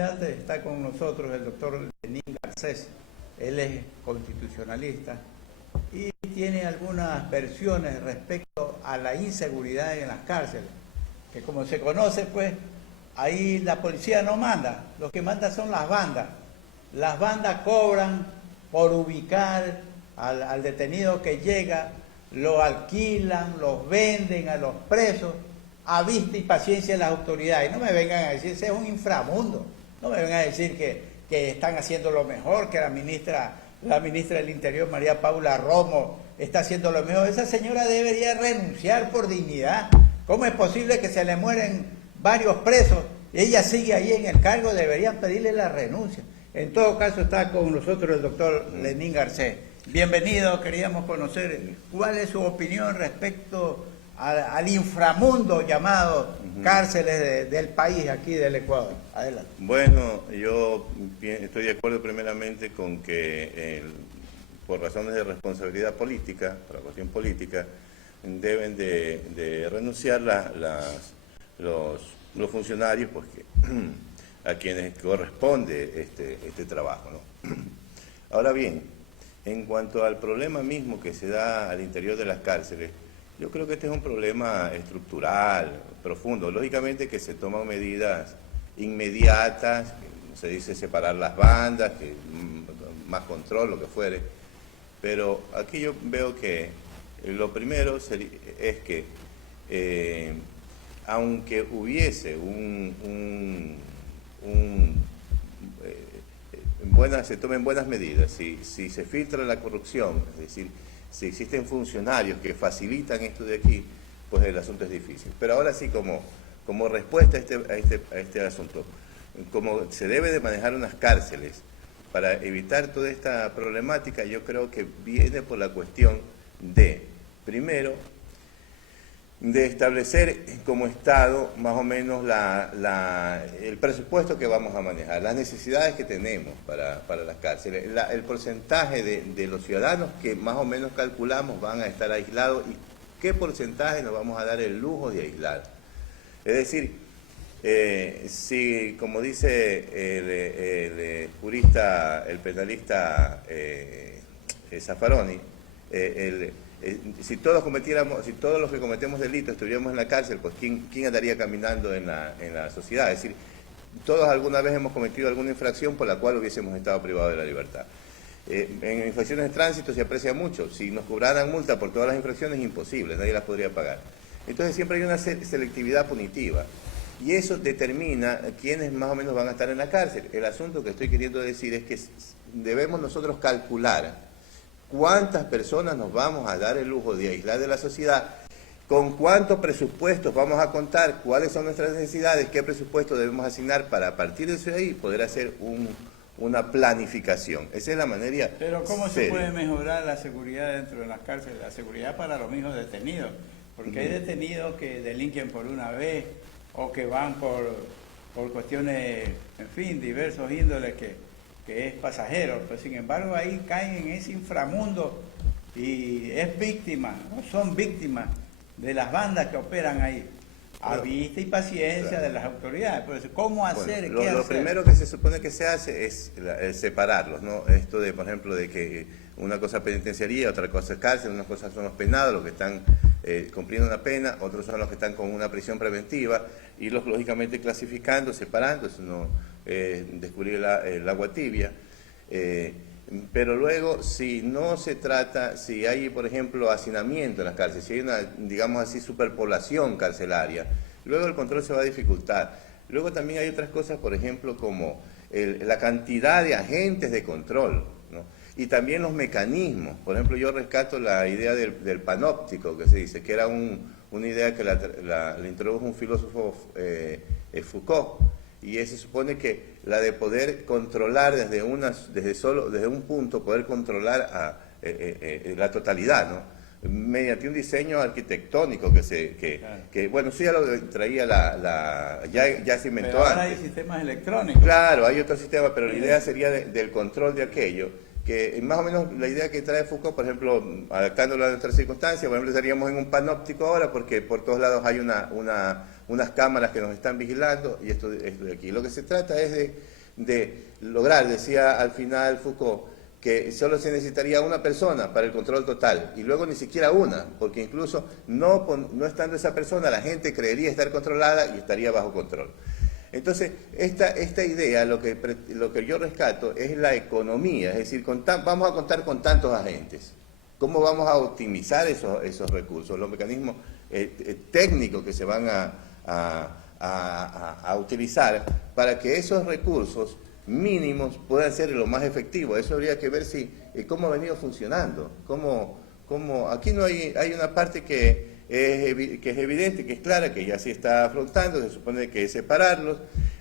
oportunidad está con nosotros el doctor Lenín Garcés. Él es constitucionalista y tiene algunas versiones respecto a la inseguridad en las cárceles, que como se conoce, pues, ahí la policía no manda, lo que manda son las bandas. Las bandas cobran por ubicar al detenido que llega, lo alquilan, los venden a los presos, a vista y paciencia de las autoridades. No me vengan a decir, ese es un inframundo. No me vengan a decir que están haciendo lo mejor, que la ministra del Interior, María Paula Romo, está haciendo lo mejor. Esa señora debería renunciar por dignidad. ¿Cómo es posible que se le mueren varios presos y ella sigue ahí en el cargo? Deberían pedirle la renuncia. En todo caso, está con nosotros el doctor Lenín Garcés. Bienvenido, queríamos conocer cuál es su opinión respecto al inframundo llamado cárceles del país, aquí del Ecuador. Adelante. Bueno, yo estoy de acuerdo primeramente con que por razones de responsabilidad política, por la cuestión política, deben de renunciar los funcionarios, pues, a quienes corresponde este trabajo, ¿no? Ahora bien, en cuanto al problema mismo que se da al interior de las cárceles, yo creo que este es un problema estructural, profundo. Lógicamente que se toman medidas inmediatas, se dice separar las bandas, que más control, lo que fuere, pero aquí yo veo que lo primero es que aunque hubiese se tomen buenas medidas, si se filtra la corrupción, es decir, si existen funcionarios que facilitan esto de aquí, pues el asunto es difícil. Pero ahora sí, como respuesta a este asunto, como se debe de manejar unas cárceles para evitar toda esta problemática, yo creo que viene por la cuestión de, primero, de establecer como Estado más o menos el presupuesto que vamos a manejar, las necesidades que tenemos para las cárceles, el porcentaje de los ciudadanos que más o menos calculamos van a estar aislados y qué porcentaje nos vamos a dar el lujo de aislar. Es decir, si, como dice el jurista, el penalista Zaffaroni, si todos los que cometemos delitos estuviéramos en la cárcel, pues ¿quién andaría caminando en la sociedad? Es decir, todos alguna vez hemos cometido alguna infracción por la cual hubiésemos estado privados de la libertad. En infracciones de tránsito se aprecia mucho. Si nos cobraran multa por todas las infracciones, es imposible, nadie las podría pagar. Entonces siempre hay una selectividad punitiva. Y eso determina quiénes más o menos van a estar en la cárcel. El asunto que estoy queriendo decir es que debemos nosotros calcular cuántas personas nos vamos a dar el lujo de aislar de la sociedad, con cuántos presupuestos vamos a contar, cuáles son nuestras necesidades, qué presupuesto debemos asignar para a partir de eso de ahí poder hacer una planificación. Esa es la manera. Pero ¿cómo se puede mejorar la seguridad dentro de las cárceles? La seguridad para los mismos detenidos, porque hay detenidos que delinquen por una vez o que van por cuestiones, en fin, diversos índoles que es pasajero, pero sin embargo ahí caen en ese inframundo y es víctima, no son víctimas de las bandas que operan ahí, a vista y paciencia de las autoridades. Pues, ¿cómo hacer? Bueno, lo primero que se supone que se hace es separarlos, ¿no? Esto de, por ejemplo, de que una cosa es penitenciaría, otra cosa es cárcel, unas cosas son los penados, los que están cumpliendo una pena, otros son los que están con una prisión preventiva, y los lógicamente clasificando, separando, eso no descubrir el agua tibia. Pero luego, si no se trata, si hay, por ejemplo, hacinamiento en las cárceles, si hay una, digamos así, superpoblación carcelaria, luego el control se va a dificultar. Luego también hay otras cosas, por ejemplo, como la cantidad de agentes de control, ¿no? Y también los mecanismos. Por ejemplo, yo rescato la idea del panóptico, que se dice, que era una idea que la introdujo un filósofo Foucault, y se supone que la de poder controlar desde un punto, poder controlar la totalidad, ¿no? Mediante un diseño arquitectónico que bueno, sí ya lo traía ya se inventó pero ahora antes. hay sistemas electrónicos. Claro, hay otro sistema, pero la idea sería del control de aquello, que más o menos la idea que trae Foucault, por ejemplo, adaptándolo a nuestras circunstancias, por ejemplo, estaríamos en un panóptico ahora porque por todos lados hay unas cámaras que nos están vigilando y esto de aquí. Lo que se trata es de lograr, decía al final Foucault, que solo se necesitaría una persona para el control total, y luego ni siquiera una, porque incluso no estando esa persona, la gente creería estar controlada y estaría bajo control. Entonces, esta idea, lo que yo rescato es la economía, es decir, vamos a contar con tantos agentes. ¿Cómo vamos a optimizar esos recursos? Los mecanismos técnicos que se van a utilizar para que esos recursos mínimos puedan ser lo más efectivos. Eso habría que ver cómo ha venido funcionando. Aquí no hay una parte que es evidente, que es clara, que ya se está afrontando, se supone que es separarlos.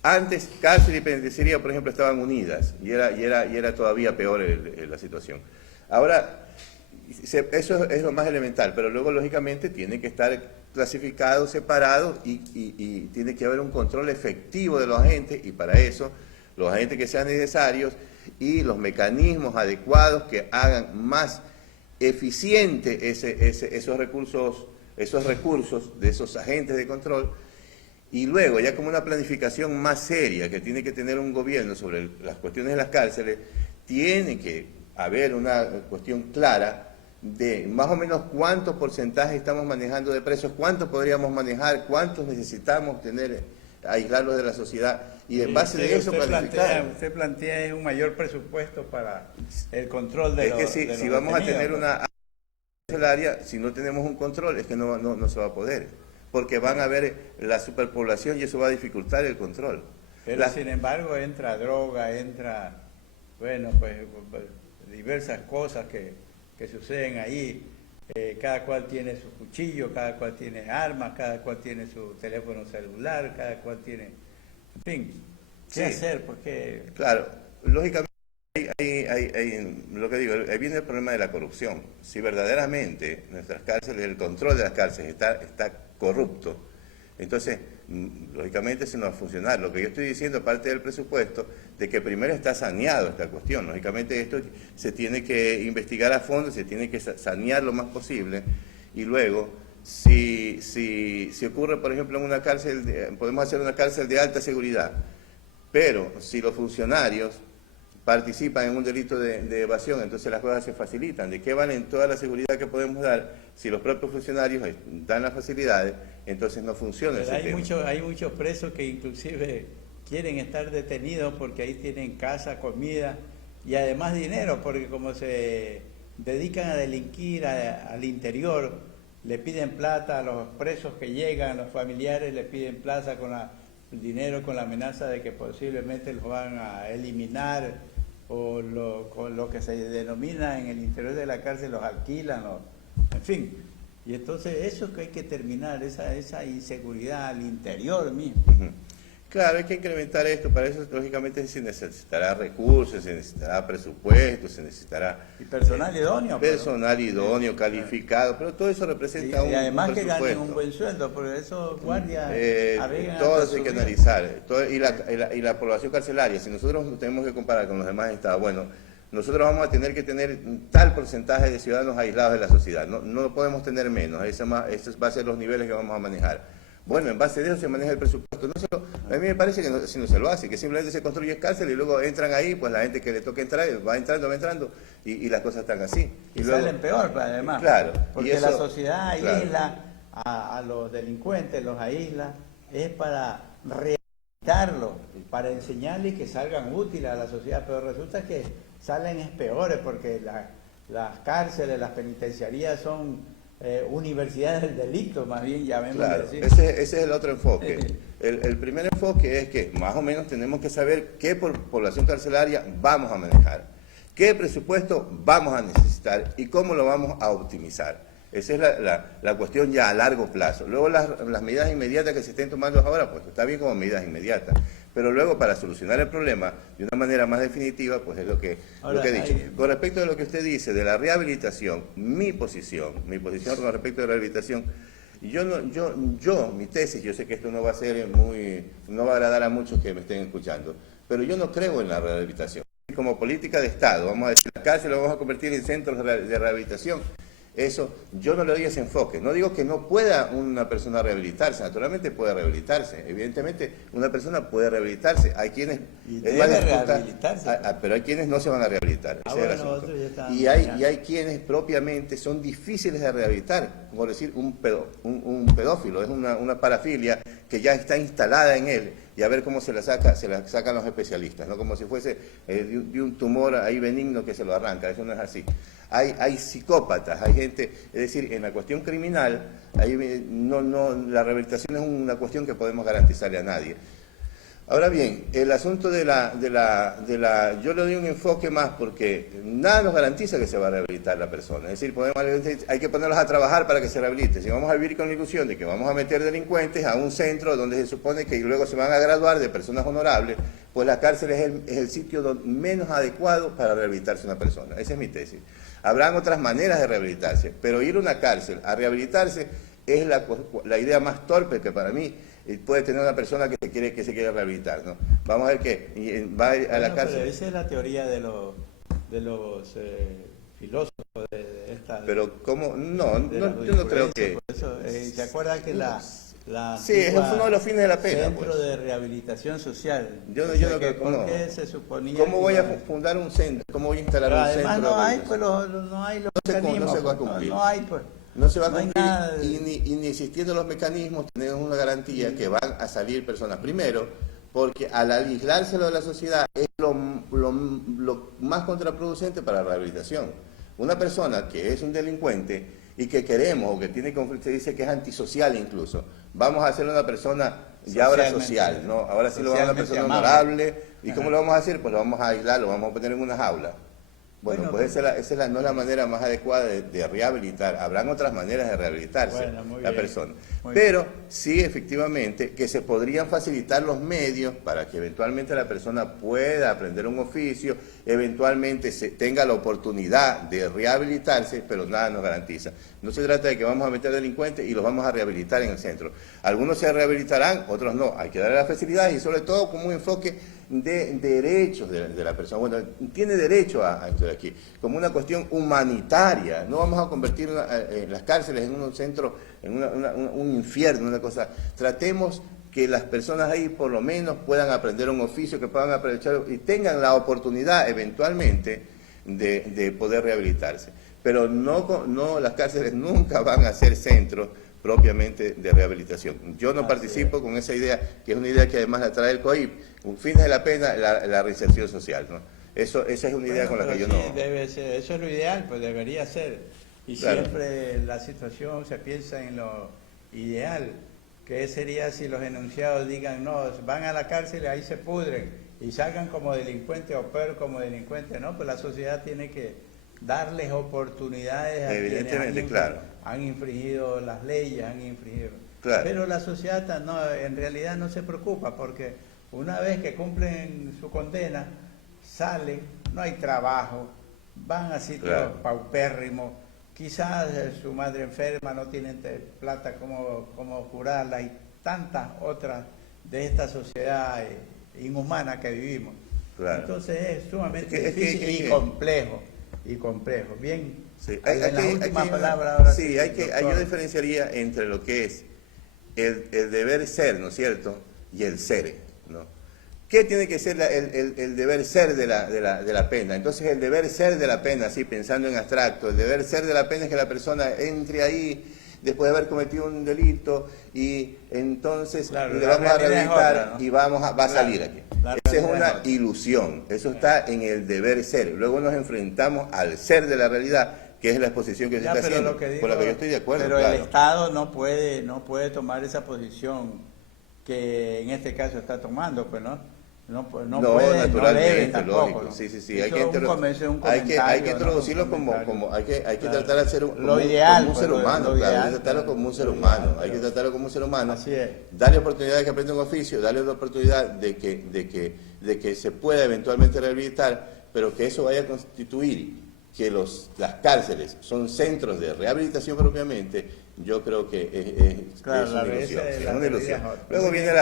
Antes, cárcel y penitenciaría, por ejemplo, estaban unidas y era todavía peor la situación. Ahora, eso es lo más elemental, pero luego, lógicamente, tiene que estar clasificados, separados y tiene que haber un control efectivo de los agentes, y para eso, los agentes que sean necesarios y los mecanismos adecuados que hagan más eficiente esos recursos de esos agentes de control, y luego ya como una planificación más seria que tiene que tener un gobierno sobre las cuestiones de las cárceles, tiene que haber una cuestión clara de más o menos cuántos porcentajes estamos manejando de presos, cuántos podríamos manejar, cuántos necesitamos aislarlos de la sociedad, y en base de eso planificar. Usted plantea un mayor presupuesto para el control de los detenidos. Si vamos a tener una carcelaria, si no tenemos un control, es que no se va a poder, porque van a haber la superpoblación y eso va a dificultar el control. Pero sin embargo entra droga, bueno, pues diversas cosas que suceden ahí. Cada cual tiene su cuchillo, cada cual tiene armas, cada cual tiene su teléfono celular, cada cual tiene... En fin, ¿qué hacer? Porque... Claro, lógicamente lo que digo, ahí viene el problema de la corrupción. Si verdaderamente nuestras cárceles, el control de las cárceles está corrupto, entonces, lógicamente, eso no va a funcionar. Lo que yo estoy diciendo, aparte del presupuesto, de que primero está saneado esta cuestión. Lógicamente, esto se tiene que investigar a fondo, se tiene que sanear lo más posible, y luego, si ocurre, por ejemplo, en una cárcel, podemos hacer una cárcel de alta seguridad, pero si los funcionarios participan en un delito de evasión, entonces las cosas se facilitan. ¿De qué valen toda la seguridad que podemos dar si los propios funcionarios dan las facilidades? Entonces no funciona ese tema. Hay muchos presos que inclusive quieren estar detenidos porque ahí tienen casa, comida y además dinero, porque como se dedican a delinquir al interior, le piden plata a los presos que llegan, los familiares le piden plata con el dinero, con la amenaza de que posiblemente los van a eliminar, o con lo que se denomina en el interior de la cárcel, los alquilan, en fin. Y entonces eso que hay que terminar, esa inseguridad al interior mismo. Claro, hay que incrementar esto. Para eso, lógicamente, se necesitará recursos, se necesitará presupuesto, se necesitará... Y personal idóneo. Personal idóneo, calificado, pero todo eso representa y además que ganen un buen sueldo, porque esos guardias... todo eso hay que analizar. Y la población carcelaria, si nosotros tenemos que comparar con los demás estados, bueno, nosotros vamos a tener que tener tal porcentaje de ciudadanos aislados de la sociedad, no podemos tener menos, esos va a ser los niveles que vamos a manejar. Bueno, en base de eso se maneja el presupuesto. A mí me parece que si no se lo hace, que simplemente se construye cárcel y luego entran ahí, pues la gente que le toca entrar va entrando y las cosas están así. Y luego, salen peor, además. Claro. Porque la sociedad aísla a los delincuentes, los aísla, es para rehabilitarlos, para enseñarles que salgan útiles a la sociedad, pero resulta que salen es peores porque las cárceles, las penitenciarías son... universidades del delito, más bien, claro, ese es el otro enfoque. El primer enfoque es que más o menos tenemos que saber qué población carcelaria vamos a manejar, qué presupuesto vamos a necesitar y cómo lo vamos a optimizar. Esa es la cuestión ya a largo plazo. Luego las medidas inmediatas que se estén tomando ahora, pues está bien como medidas inmediatas. Pero luego para solucionar el problema de una manera más definitiva, pues es lo que he dicho. Con respecto a lo que usted dice de la rehabilitación, mi posición con respecto a la rehabilitación, mi tesis, yo sé que esto no va a ser no va a agradar a muchos que me estén escuchando, pero yo no creo en la rehabilitación. como política de Estado, vamos a decir, la cárcel lo vamos a convertir en centros de rehabilitación. Eso, yo no le doy ese enfoque. No digo que no pueda una persona rehabilitarse, naturalmente puede rehabilitarse. Evidentemente, una persona puede rehabilitarse. Hay quienes... Y debe rehabilitarse. Pero hay quienes no se van a rehabilitar. Ese es el asunto. Y hay quienes propiamente son difíciles de rehabilitar. Como decir, un pedófilo, es una parafilia que ya está instalada en él. Y a ver cómo se la sacan los especialistas, ¿no? Como si fuese de un tumor ahí benigno que se lo arranca. Eso no es así. Hay psicópatas, hay gente, es decir, en la cuestión criminal, ahí la rehabilitación es una cuestión que podemos garantizarle a nadie. Ahora bien, el asunto yo le doy un enfoque más porque nada nos garantiza que se va a rehabilitar la persona. Es decir, hay que ponerlos a trabajar para que se rehabilite. Si vamos a vivir con la ilusión de que vamos a meter delincuentes a un centro donde se supone que luego se van a graduar de personas honorables, pues la cárcel es el sitio menos adecuado para rehabilitarse una persona. Esa es mi tesis. Habrán otras maneras de rehabilitarse, pero ir a una cárcel a rehabilitarse es la idea más torpe que para mí puede tener una persona que se quiere rehabilitar, ¿no? Vamos a ver que va a la cárcel. Pero esa es la teoría de los filósofos de esta... Pero ¿cómo? Yo no creo que... Eso, ¿se acuerda que sí, es uno de los fines de la pena. Centro pues. de Rehabilitación Social. Yo no creo ¿Por qué se suponía? ¿Cómo voy a fundar un centro? ¿Cómo voy a instalar un centro? No hay, pues, no hay los mecanismos. No se va a cumplir. No hay, pues. No se va a cumplir y ni existiendo los mecanismos tenemos una garantía que van a salir personas. Primero, porque al aislárselo de la sociedad es lo más contraproducente para la rehabilitación. Una persona que es un delincuente y que queremos o que tiene conflicto, se dice que es antisocial incluso, vamos a hacerle una persona ya ahora social, ¿no? Ahora sí lo vamos a una persona honorable. ¿Y cómo lo vamos a hacer? Pues lo vamos a aislar, lo vamos a poner en una jaula. Bueno, pues esa no es la manera más adecuada de rehabilitar. Habrán otras maneras de rehabilitarse la persona. Pero sí, efectivamente, que se podrían facilitar los medios para que eventualmente la persona pueda aprender un oficio, eventualmente tenga la oportunidad de rehabilitarse, pero nada nos garantiza. No se trata de que vamos a meter delincuentes y los vamos a rehabilitar en el centro. Algunos se rehabilitarán, otros no. Hay que darle las facilidades y sobre todo como un enfoque de derechos de la persona. Bueno, tiene derecho a entrar aquí, como una cuestión humanitaria. No vamos a convertir las cárceles en un centro, en un infierno, una cosa. Tratemos que las personas ahí por lo menos puedan aprender un oficio, que puedan aprovechar y tengan la oportunidad eventualmente de poder rehabilitarse. Pero no, las cárceles nunca van a ser centros propiamente de rehabilitación. Yo no participo con esa idea, que es una idea que además la trae el COIP, un fin de la pena, la reinserción social, ¿no? Esa es una idea con la que yo no... Debe ser, eso es lo ideal, pues debería ser. Y claro, siempre la situación se piensa en lo ideal. ¿Qué sería si los enunciados digan, no, van a la cárcel y ahí se pudren y salgan como delincuentes o peor como delincuentes? No, pues la sociedad tiene que darles oportunidades a evidentemente, quienes han infringido las leyes, Claro. Pero la sociedad en realidad no se preocupa porque una vez que cumplen su condena, salen, no hay trabajo, van a sitios paupérrimos, quizás su madre enferma, no tienen plata como curarla y tantas otras de esta sociedad inhumana que vivimos. Claro. Entonces es sumamente difícil y complejo. Bien, sí. Yo diferenciaría entre lo que es el deber ser, ¿no es cierto?, y el ser, ¿no? ¿Qué tiene que ser el deber ser de la pena? Entonces el deber ser de la pena, así pensando en abstracto, el deber ser de la pena es que la persona entre ahí después de haber cometido un delito y entonces le vamos a rehabilitar y va a salir aquí. Esa es una ilusión, eso está en el deber ser. Luego nos enfrentamos al ser de la realidad, que es la exposición que se está haciendo, con la que yo estoy de acuerdo. Pero el Estado no puede tomar esa posición que en este caso está tomando, pues, ¿no? No puede, naturalmente, no debe tampoco, lógico. ¿no? Sí. Hay que introducirlo hay que tratar de hacer un ser humano, hay que tratarlo como un ser humano, hay que tratarlo como un ser humano. Así es. Darle oportunidad de que aprenda un oficio, darle la oportunidad de que se pueda eventualmente rehabilitar, pero que eso vaya a constituir que las cárceles son centros de rehabilitación propiamente. Yo creo que es una ilusión. Luego viene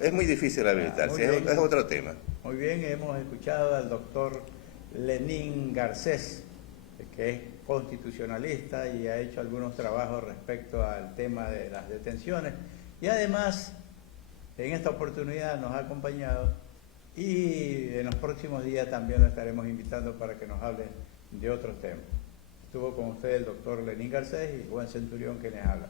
es muy difícil rehabilitarse, es otro tema. Muy bien, hemos escuchado al doctor Lenín Garcés, que es constitucionalista y ha hecho algunos trabajos respecto al tema de las detenciones, y además en esta oportunidad nos ha acompañado y en los próximos días también lo estaremos invitando para que nos hable de otros temas. Estuvo con usted el doctor Lenín Garcés y Juan Centurión, que les habla.